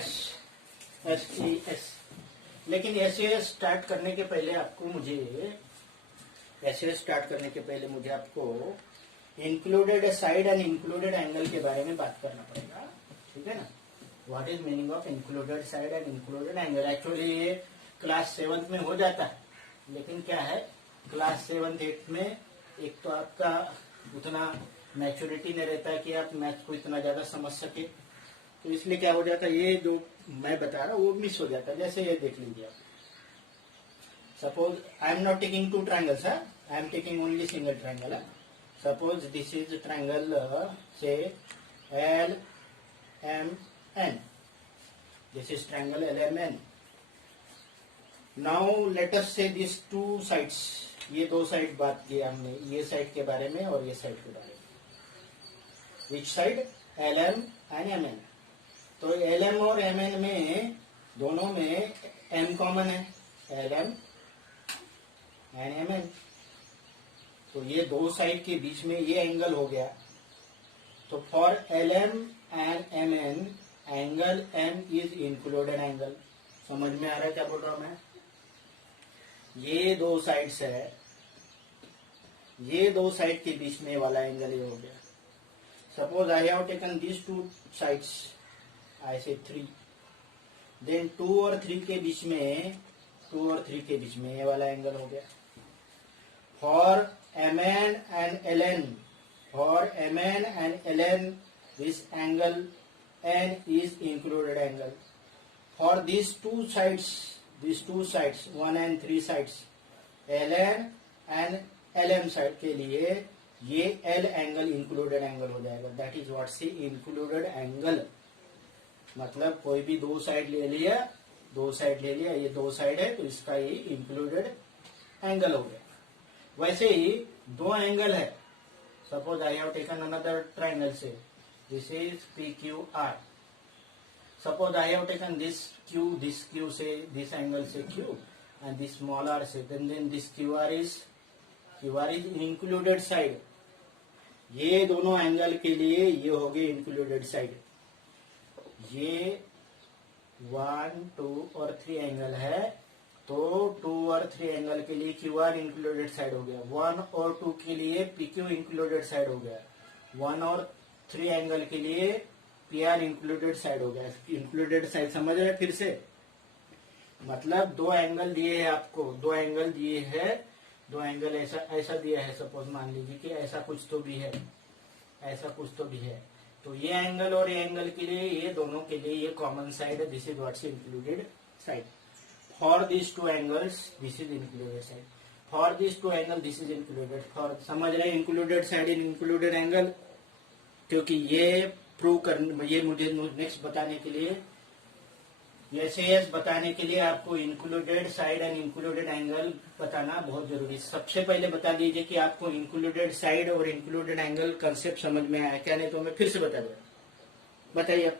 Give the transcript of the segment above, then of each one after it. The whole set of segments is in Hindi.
S, SES। लेकिन SES स्टार्ट करने के पहले आपको included side and included angle के बारे में बात करना पड़ेगा, ठीक है ना। What is meaning of included side and included angle? Actually ये क्लास 7 में हो जाता है, लेकिन क्या है, क्लास 7 8 में एक तो आपका उतना मैच्योरिटी नहीं रहता है कि आप मैथ को इतना ज्यादा समझ सके, तो इसलिए क्या हो जाता है, ये जो मैं बता रहा हूँ वो मिस हो जाता है। जैसे ये देख लीजिए आप, suppose I am not taking 2 triangles, I am taking only single triangle. Suppose this is triangle से LMN, this is triangle LMN। Now let us से दिस 2 साइड्स, ये 2 साइड बात की हमने, ये साइड के बारे में और ये साइड के बारे में। Which side? LM and MN। तो LM और MN में दोनों में M कॉमन है, LM एंड MN। तो ये 2 साइड के बीच में ये एंगल हो गया। तो for LM and MN angle M is included angle. समझ में आ रहा है क्या बोल रहा हूं मैं? ये 2 साइड्स है, ये 2 साइड के बीच में वाला एंगल ये हो गया। Suppose I have taken this 2 sides, I say 3, then 2 और 3 के बीच में, 2 और 3 के बीच में ये वाला एंगल हो गया। For MN and LN, for MN and LN this angle N is included angle. For these 2 sides, 1 and 3 sides, LN and LM side के लिए ये L एंगल इंक्लूडेड एंगल हो जाएगा। That is what see included angle. मतलब कोई भी 2 साइड ले लिया, ये 2 साइड है तो इसका ये इंक्लूडेड एंगल हो गया। वैसे ही 2 एंगल है, suppose I have taken another triangle say, this is PQR। Suppose I have taken this Q say, this angle say Q and this small r say, then this QR is included side. ये दोनों एंगल के लिए ये हो गए इंक्लूडेड साइड। ये 1, 2 और 3 एंगल है, तो 2 और 3 एंगल के लिए QR इंक्लूडेड साइड हो गया। 1 और 2 के लिए PQ इंक्लूडेड साइड हो गया। 1 और 3 एंगल के लिए PR इंक्लूडेड साइड हो गया। इंक्लूडेड साइड समझ रहे? फिर से मतलब 2 एंगल दिए हैं आपको, 2 एंगल दिए हैं, 2 एंगल ऐसा दिया है। सपोज मान लीजिए कि ऐसा कुछ तो भी है, तो ये एंगल और ये एंगल के लिए, ये दोनों के लिए ये कॉमन साइड है। This is what's included side. For this 2 angles this is included side, for this 2 angle this is included. For समझ रहे इंक्लूडेड साइड इन इंक्लूडेड एंगल, क्योंकि ये प्रूव करने, ये मुझे नेक्स्ट बताने के लिए, SES बताने के लिए आपको included side and included angle बताना बहुत जरूरी है। सबसे पहले बता दीजिए कि आपको इंक्लूडेड साइड और इंक्लूडेड एंगल कंसेप्ट समझ में आया क्या, नहीं तो मैं फिर से बता दूंगा। बताइए,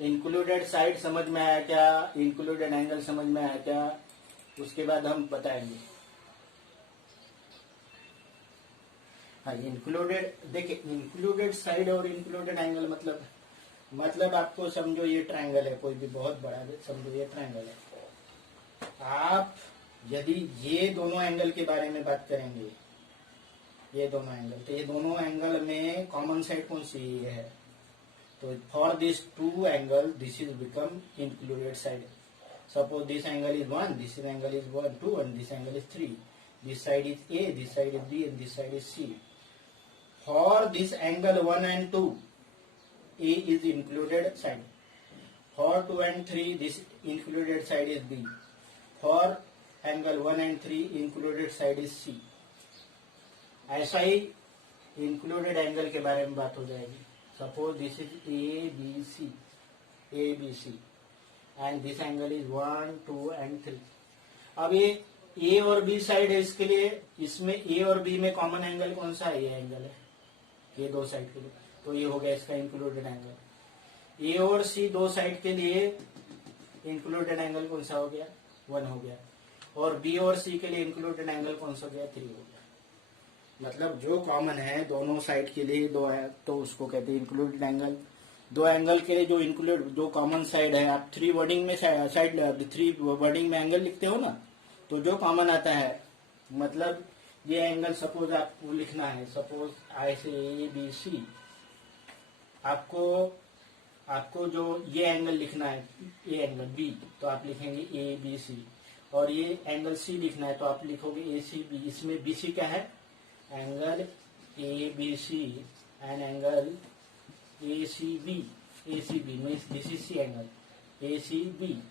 इंक्लूडेड साइड समझ में आया क्या? इंक्लूडेड एंगल समझ में आया क्या? उसके बाद हम बताएंगे। हाँ, इंक्लूडेड, देखिए इंक्लूडेड साइड और इंक्लूडेड एंगल मतलब आपको समझो ये ट्रायंगल है, कोई भी बहुत बड़ा है, समझो ये ट्रायंगल है। आप यदि ये दोनों एंगल के बारे में बात करेंगे, ये दोनों एंगल, तो ये दोनों एंगल में कॉमन साइड कौन सी है? तो for this 2 angle this is become included side. Suppose this angle is 1, this angle is 1, 2 and this angle is 3। This side is A, this side is B and this side is C। For this angle 1 and 2, A is included side. For 2 and 3, this included side is B. For angle 1 and 3, included side is C. ऐसा ही included angle के बारे में बात हो जाएगी। Suppose this is ABC, and this angle is 1, 2 and 3. अब ये A और B साइड है, इसके लिए इसमें A और B में कॉमन एंगल कौन सा है? ये एंगल है, ये 2 साइड के लिए, तो ये हो गया इसका इंक्लूडेड एंगल। A और C 2 साइड के लिए इंक्लूडेड एंगल कौन सा हो गया? 1 हो गया। और B और C के लिए इंक्लूडेड एंगल कौन सा हो गया? 3 हो गया। मतलब जो कॉमन है दोनों साइड के लिए दो है तो उसको कहते हैं इंक्लूडेड एंगल। दो एंगल के लिए जो इंक्लूड जो कॉमन साइड है, आप थ्री वर्डिंग में साइड थ्री वर्डिंग में एंगल लिखते हो ना, तो जो कॉमन आता है, मतलब ये एंगल सपोज आपको लिखना है, सपोज आई से ए बी सी, आपको आपको जो ये एंगल लिखना है ए एंगल बी, तो आप लिखेंगे ए बी सी, और ये एंगल सी लिखना है तो आप लिखोगे ए सी बी। इसमें बी सी क्या है, angle A B C and angle A C B means this is C angle A C B.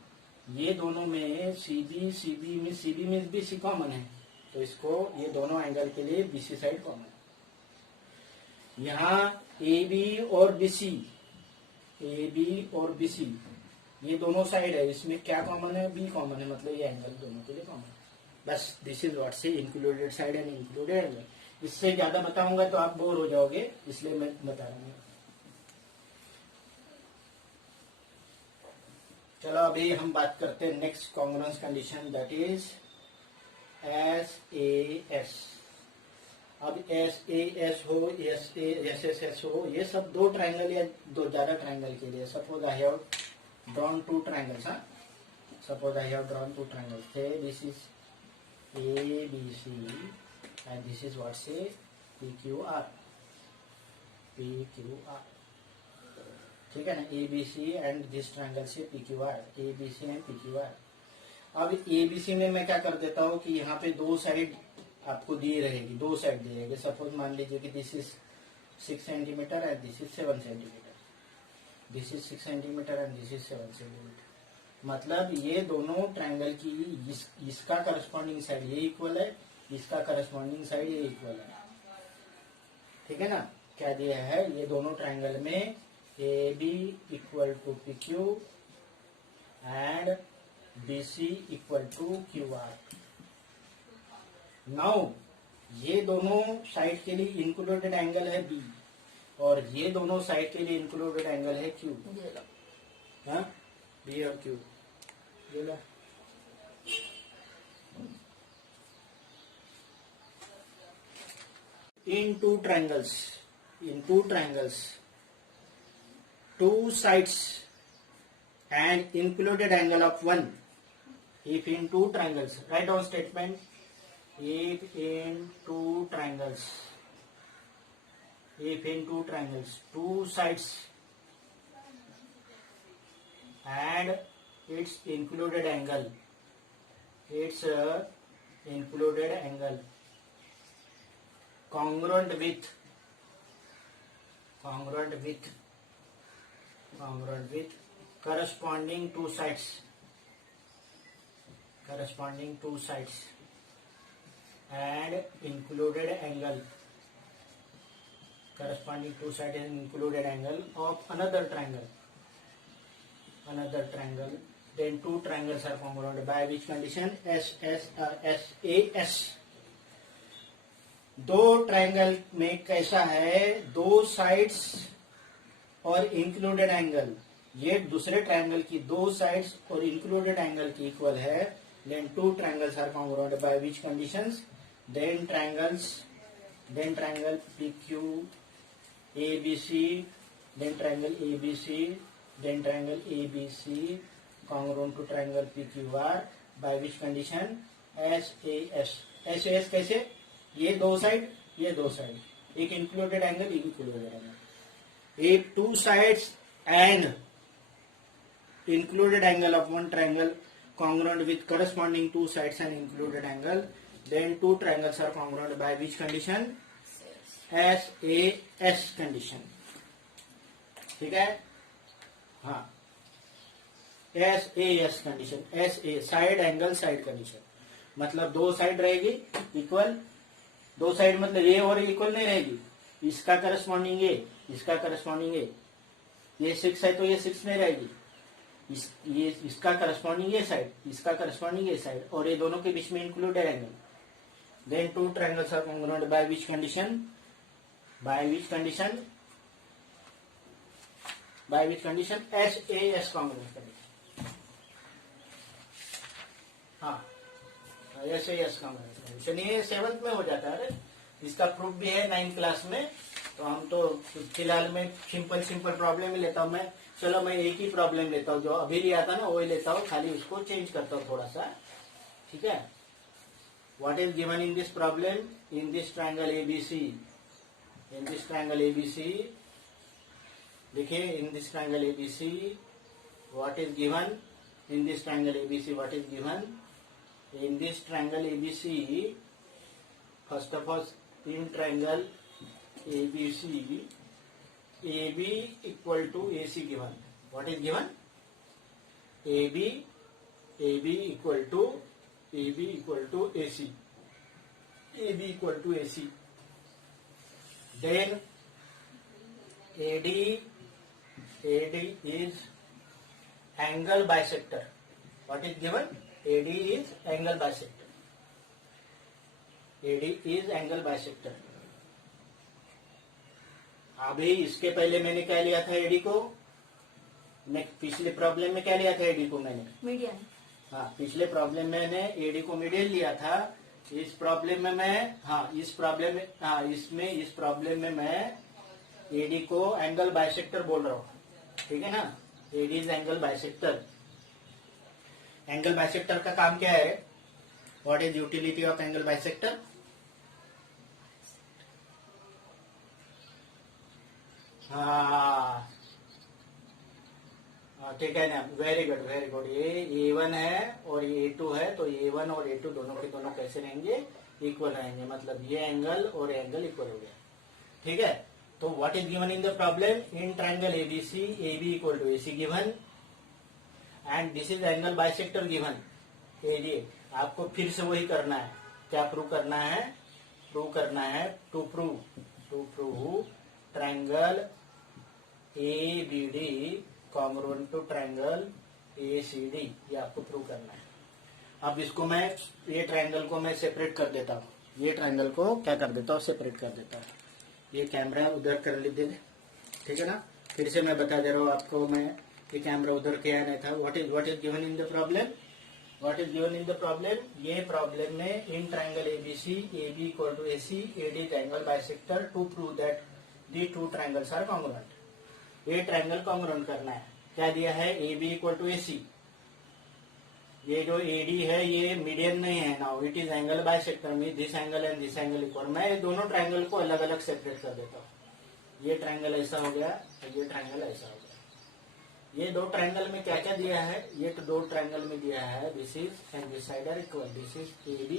ये दोनों में C B means B C common है, तो इसको ये दोनों एंगल के लिए बी सी साइड कॉमन है। यहाँ ए बी और बी सी, ए बी और बी सी ये दोनों साइड है, इसमें क्या कॉमन है, बी कॉमन है, मतलब ये एंगल दोनों के लिए कॉमन है। बस दिस इज व्हाट से included side and included angle. इससे ज्यादा बताऊंगा तो आप बोर हो जाओगे, इसलिए मैं बता रहा हूँ। चलो अभी हम बात करते हैं next congruence condition, that is S A S. अब एस ए एस हो, एस एस एस एस हो, ये सब दो ट्राइंगल या दो ज्यादा ट्राइंगल के लिए। Suppose I have drawn two triangles, suppose I have drawn two triangles, this is A B C and this is what say P Q R, ठीक है ना, A B C and this triangle say P Q R, A B C and P Q R. अब ए बी सी में मैं क्या कर देता हूँ कि यहाँ पे दो साइड आपको दी रहेगी, दो साइड दी रहेगी। सपोज मान लीजिए कि this is 6 centimetre and this is 7 centimetre, this is 6 centimetre and this is 7 centimetre. मतलब ये दोनों ट्राइंगल की इसका करस्पॉन्डिंग साइड ये इक्वल है, इसका करस्पॉन्डिंग साइड ये इक्वल है, ठीक है ना। क्या दिया है, ये दोनों ट्राइंगल में A B equal to P Q and B C equal to Q R. Now ये दोनों साइड के लिए इंक्लूडेड एंगल है बी, और ये दोनों साइड के लिए इंक्लूडेड एंगल है क्यू, बी और Q. in two triangles two sides and included angle of 1, if in two triangles, write down statement, if in two triangles two sides and its included angle congruent with corresponding two sides and included angle of another triangle, then two triangles are congruent by which condition, SAS। दो ट्रायंगल में कैसा है, दो साइड्स और इंक्लूडेड एंगल, ये दूसरे ट्रायंगल की दो साइड्स और इंक्लूडेड एंगल की इक्वल है, then two triangles are congruent by which conditions, then triangle P Q A B C, then triangle A B C congruent to triangle P Q R by which condition, SAS। कैसे, ये दो साइड, एक इंक्लूडेड एंगल, एक two sides and included angle of one triangle congruent with corresponding two sides and included angle, then two triangles are congruent by which condition, SAS condition, ठीक है। हाँ, SAS condition, SA side angle side condition, मतलब दो साइड रहेगी इक्वल, दो साइड मतलब ये और इक्वल नहीं रहेगी, इसका करस्पॉन्डिंग ये, इसका करस्पॉन्डिंग ये 6 है तो ये 6 नहीं रहेगी, ये इसका करस्पॉन्डिंग ये साइड, इसका करस्पॉन्डिंग ये साइड, और ये दोनों के बीच में included angle, then two triangles are congruent by which condition, SAS congruent condition. हाँ, SAS कॉन्ग्रुएंट कंडीशन, ये 7th में हो जाता है। इसका प्रूफ भी है 9th क्लास में। तो हम तो फिलहाल में सिंपल प्रॉब्लम ही लेता हूँ मैं। चलो मैं एक ही प्रॉब्लम लेता हूँ, जो अभी लिया था ना वही लेता हूँ, खाली उसको चेंज करता हूँ थोड़ा सा, ठीक है। What is given in this problem? In this triangle ABC, in this triangle ABC, देखिए in this triangle ABC what is given? In this triangle ABC what is given? In this triangle ABC, first of all in triangle ABC, AB equal to AC given. What is given? AB equal to AC. AB equal to AC. Then AD is angle bisector. What is given? AD is angle bisector. AD is angle bisector. अभी इसके पहले मैंने क्या लिया था एडी को? मैं पिछले प्रॉब्लम में क्या लिया था एडी को? मैंने मीडियन। हाँ, पिछले प्रॉब्लम में मैंने एडी को मीडियन लिया था। इस प्रॉब्लम में मैं इस प्रॉब्लम में मैं एडी को एंगल बाइसेक्टर बोल रहा हूँ, ठीक है ना। AD is angle bisector. Angle bisector का काम क्या है? What is utility of angle bisector? हाँ ठीक है ना, वेरी गुड वेरी गुड। ये A1 है और ये A2 है, तो A1 और A2 दोनों के दोनों कैसे रहेंगे? इक्वल रहेंगे, मतलब ये एंगल और एंगल इक्वल हो गया, ठीक है। तो what is given in the problem? In triangle ABC AB equal to AC given and this is angle bisector given. ये आपको फिर से वही करना है। क्या प्रूव करना है? प्रूव करना है to prove triangle ABD congruent to triangle ACD, ये आपको प्रूव करना है। अब इसको मैं, ये ट्रायंगल को मैं सेपरेट कर देता हूँ, ये ट्रायंगल को क्या कर देता हूँ? सेपरेट कर देता हूँ। ये कैमरा उधर कर लीजिए, ठीक है ना। फिर से मैं बता दे रहा हूँ आपको, मैं ये कैमरा उधर किया नहीं था। What is given in the problem? What is given in the problem? ये प्रॉब्लम में in triangle ABC AB equal to AC, AD is angle bisector to prove that the two triangles are congruent. ये ट्रायंगल कॉन्ग्रुएंट करना है। क्या दिया है? AB equal to AC। ये जो AD है ये मीडियन नहीं है, now it is angle bisector में this angle and this angle equal. मैं दोनों ट्रायंगल को अलग अलग सेपरेट कर देता हूँ। ये ट्रायंगल ऐसा हो गया और ये ट्रायंगल ऐसा हो गया। ये दो ट्रायंगल में क्या क्या दिया है? ये तो दो ट्रायंगल में दिया है this is and this side are equal, this is AB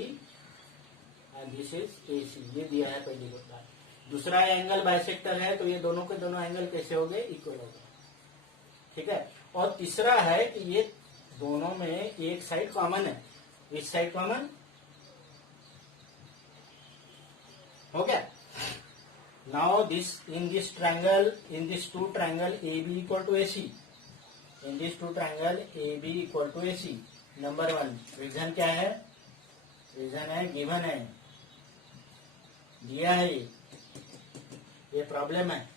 and this is AC, ये दिया है पहली बात। दूसरा एंगल बाइसेक्टर है, तो ये दोनों के दोनों एंगल कैसे हो गए? इक्वल हो गए, ठीक है। और तीसरा है कि ये दोनों में एक साइड कॉमन है, इस साइड कॉमन हो गया। Now this in this triangle, in this two triangle AB equal to AC, in this two triangle AB equal to AC। Number 1 reason क्या है? रीजन है गिवन है, दिया है, ये प्रॉब्लम है।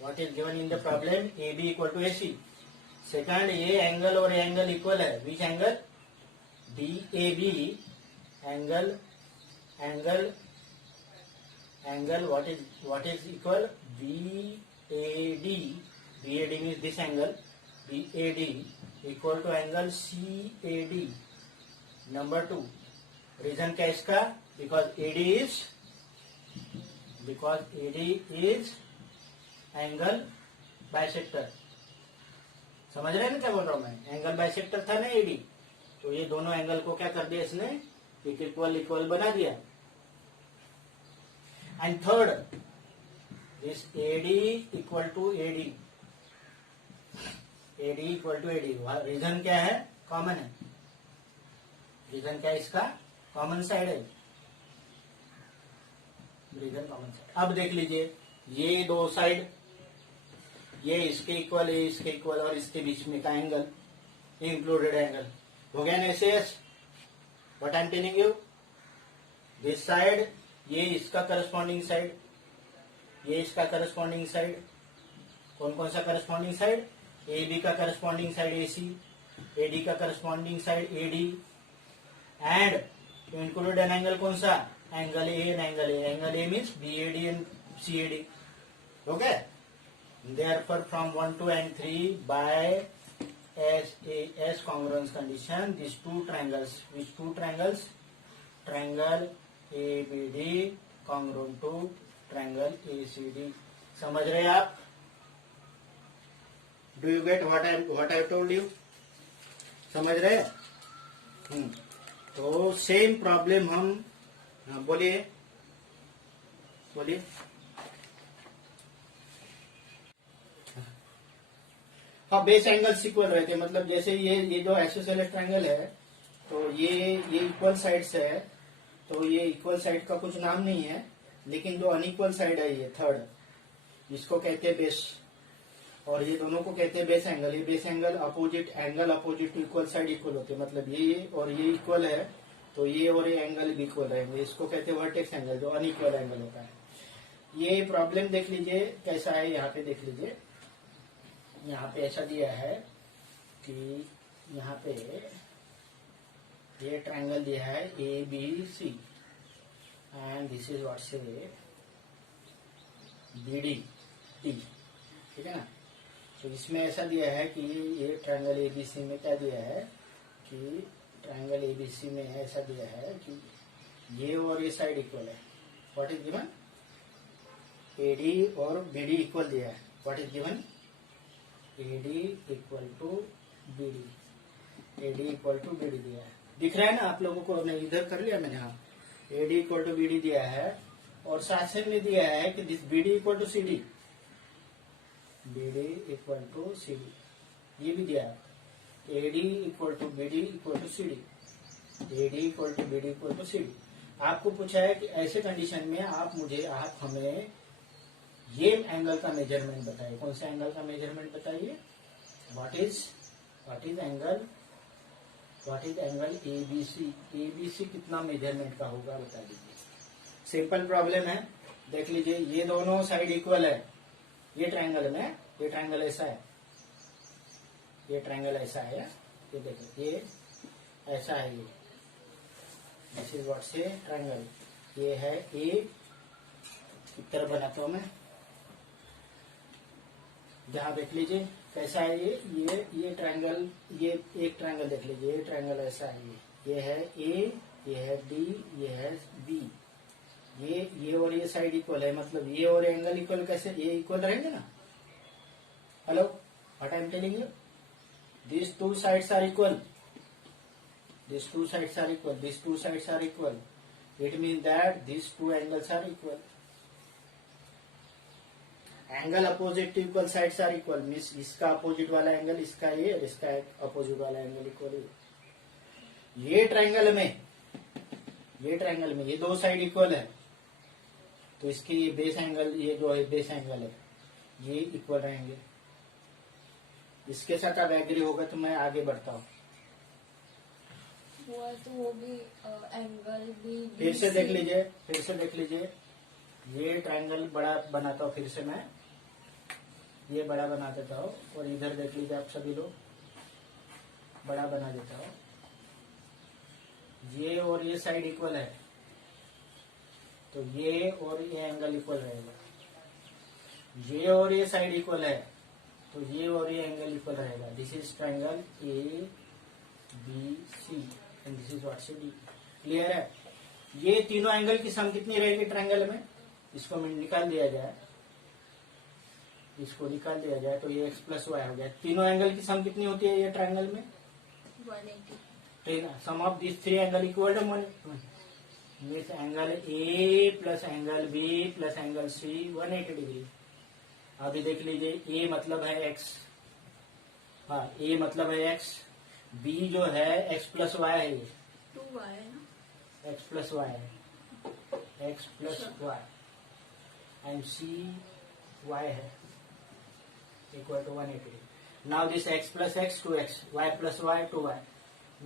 What is given in the problem? AB equal to AC। Second, ये एंगल और एंगल इक्वल है। Which angle? DAB angle what is equal? BAD means this angle, BAD equal to angle CAD। Number 2 reason क्या इसका? Because AD is angle bisector. समझ रहे हैं ना क्या बोल रहा हूं मैं? एंगल बाइसेक्टर था ना AD, तो ये दोनों एंगल को क्या कर दिया इसने? एक इक्वल बना दिया। And third, this AD equal to AD equal to AD। Reason क्या है? कॉमन है। रीजन क्या है इसका? कॉमन साइड है, रीजन कॉमन साइड। अब देख लीजिए, ये दो साइड, ये इसके इक्वल, ये इसके इक्वल, और इसके बीच में का एंगल इंक्लूडेड एंगल हो गया ना SAS। What I am telling you, this side, ये इसका करस्पॉन्डिंग साइड, ये इसका करस्पॉन्डिंग साइड। कौन कौन सा करस्पॉन्डिंग साइड? AB का करस्पॉन्डिंग साइड AC, AD का corresponding side AD, and included angle कौन सा? angle A and angle A. Angle A means BAD and CAD. Okay. Therefore, from 1, 2 and 3 by S congruence condition, these two triangles, which two triangles? Triangle ABD congruent to triangle ACD. समझ रहे हैं आप? Do you get what I told you? समझ रहे हैं? तो सेम प्रॉब्लम हम बोलिए हाँ, बेस एंगल्स इक्वल रहते हैं, मतलब जैसे ये जो आइसोसेलेस ट्रायंगल है, तो ये इक्वल साइड्स है, तो ये इक्वल साइड का कुछ नाम नहीं है, लेकिन जो अनइक्वल साइड है ये थर्ड, इसको कहते हैं बेस, और ये दोनों को कहते हैं बेस एंगल। ये base angle opposite to equal side equal होते हैं, मतलब ये और ये इक्वल है, तो ये और ये एंगल भी इक्वल रहेंगे, इसको कहते हैं वर्टेक्स एंगल, जो अनइक्वल एंगल होता है। ये प्रॉब्लम देख लीजिए कैसा है, यहाँ पे देख लीजिए, यहाँ पे ऐसा दिया है कि यहाँ पे ये ट्रायंगल दिया है ABC and this is what से BD, ठीक है ना। तो इसमें ऐसा दिया है कि ये ट्रायंगल ABC में क्या दिया है कि ट्रायंगल ABC में ऐसा दिया है कि ये और ये साइड इक्वल है। What is given? AD और BD इक्वल दिया है। What is given? AD equal to BD, AD equal to BD दिया है। दिख रहा है ना आप लोगों को? नहीं, इधर कर लिया मैंने। हाँ, AD इक्वल टू BD दिया है, और साथ में दिया है कि this BD equal to CD, BD equal to CD, ये भी दिया है। AD equal to BD equal to CD, AD equal to BD equal to CD। आपको पूछा है कि ऐसे कंडीशन में आप हमें ये एंगल का मेजरमेंट बताइए। कौन सा एंगल का मेजरमेंट बताइए? व्हाट इज एंगल ABC कितना मेजरमेंट का होगा बता दीजिए। सिंपल प्रॉब्लम है, देख लीजिए, ये दोनों साइड इक्वल है। ये ट्रायंगल में ये ट्रायंगल ऐसा है, ये ट्रायंगल ऐसा है, ये देखिए ये ऐसा है, ये दिस इज व्हाट से ट्रायंगल। ये है A की तरफ बनाता हूं मैं, जहां देख लीजिए कैसा है ये ट्रायंगल, ये एक ट्रायंगल देख लीजिए, ये ट्रायंगल ऐसा है, ये है A, ये है D, ये है B, ये और ये साइड इक्वल है, मतलब ये और एंगल इक्वल कैसे? ये इक्वल रहेंगे ना। Hello, what I am telling you? These two sides are equal. These two sides are equal. These two sides are equal. It means that these two angles are equal. Angle opposite to equal sides are equal means इसका अपोजिट वाला एंगल इसका ये, और इसका अपोजिट वाला एंगल इक्वल है। ये ट्रायंगल में ये दो साइड इक्वल है, तो इसके ये बेस एंगल, ये जो है बेस एंगल है, ये इक्वल रहेंगे। इसके साथ अब एग्री होगा तो मैं आगे बढ़ता हूँ। तो वो भी एंगल भी फिर से देख लीजिए, ये ट्रायंगल बड़ा बनाता हूँ, फिर से मैं ये बड़ा बना देता हूँ, और इधर देख लीजिए आप सभी लोग, बड़ा बना देता हूँ। ये और ये साइड इक्वल है, तो ये और ये एंगल इक्वल रहेगा। ये और ये साइड इक्वल है, तो ये और ये एंगल इक्वल रहेगा। This is triangle ABC and this is what CD। Clear है? ये तीनों एंगल की सम कितनी रहेगी ट्रायंगल में? इसको निकाल दिया जाए, तो ये x प्लस वाई हो गया। तीनों एंगल की सम कितनी होती है ये ट्रायंगल में? 180। ठीक है, sum of this three angle equal to 180 means angle A plus angle B plus angle C 180 degree. अभी देख लीजिए, A मतलब है x, हाँ A मतलब है x, B जो है x प्लस वाई है, ये 2y है ना, x प्लस वाई है, x plus y and C y है equal to 180. Now this x plus x 2x, y plus y 2y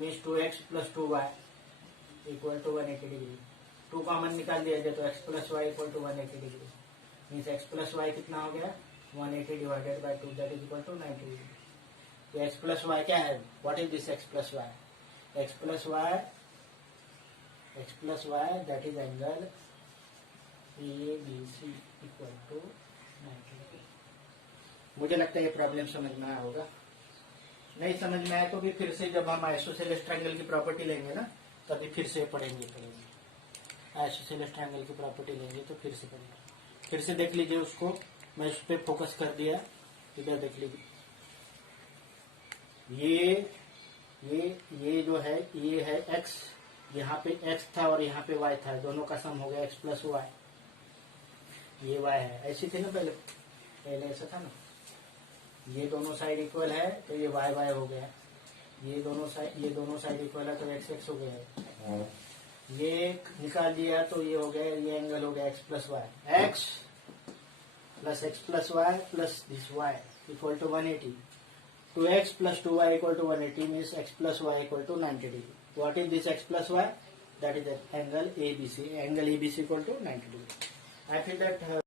means 2x plus 2y equal to 180 degree. 2 common निकाल दिया जाए तो x plus y equal to 180 degree means x plus y कितना हो गया? 180 divided by 2 that is equal to 90 degree. तो x plus y क्या है? What is this x plus y? x plus y x plus y, that is angle ABC equal to 90 degree. मुझे लगता है ये प्रॉब्लम समझ में आया होगा. नहीं समझ में आया तो भी फिर से जब हम आइसोसेलेस ट्रायंगल की प्रॉपर्टी लेंगे ना तभी फिर से पढ़ेंगे. आइसोसेलेस ट्रायंगल की प्रॉपर्टी लेंगे तो फिर से पढ़ेंगे. फिर से देख लीजिए उसको. मैं उस पर फोकस कर दिया. इधर देख लीजिए. ये जो है ये है x. यहाँ पे x था और यहाँ पे y था. दोनों का सम हो गया x प्लस y. ये y है. ऐसी थी ना पहले ऐसा था ना. ये दोनों साइड इक्वल है तो ये y y हो गया. ये दोनों साइड इक्वल है तो x x हो गया. ये निकाल दिया तो ये हो गया. ये एंगल हो गया x plus y. x plus y plus this y equal to 180. 2x plus 2y equal to 180 means x plus y equal to 90 degree. What is this x plus y? That is the angle ABC. Angle ABC equal to 90 degree. I feel that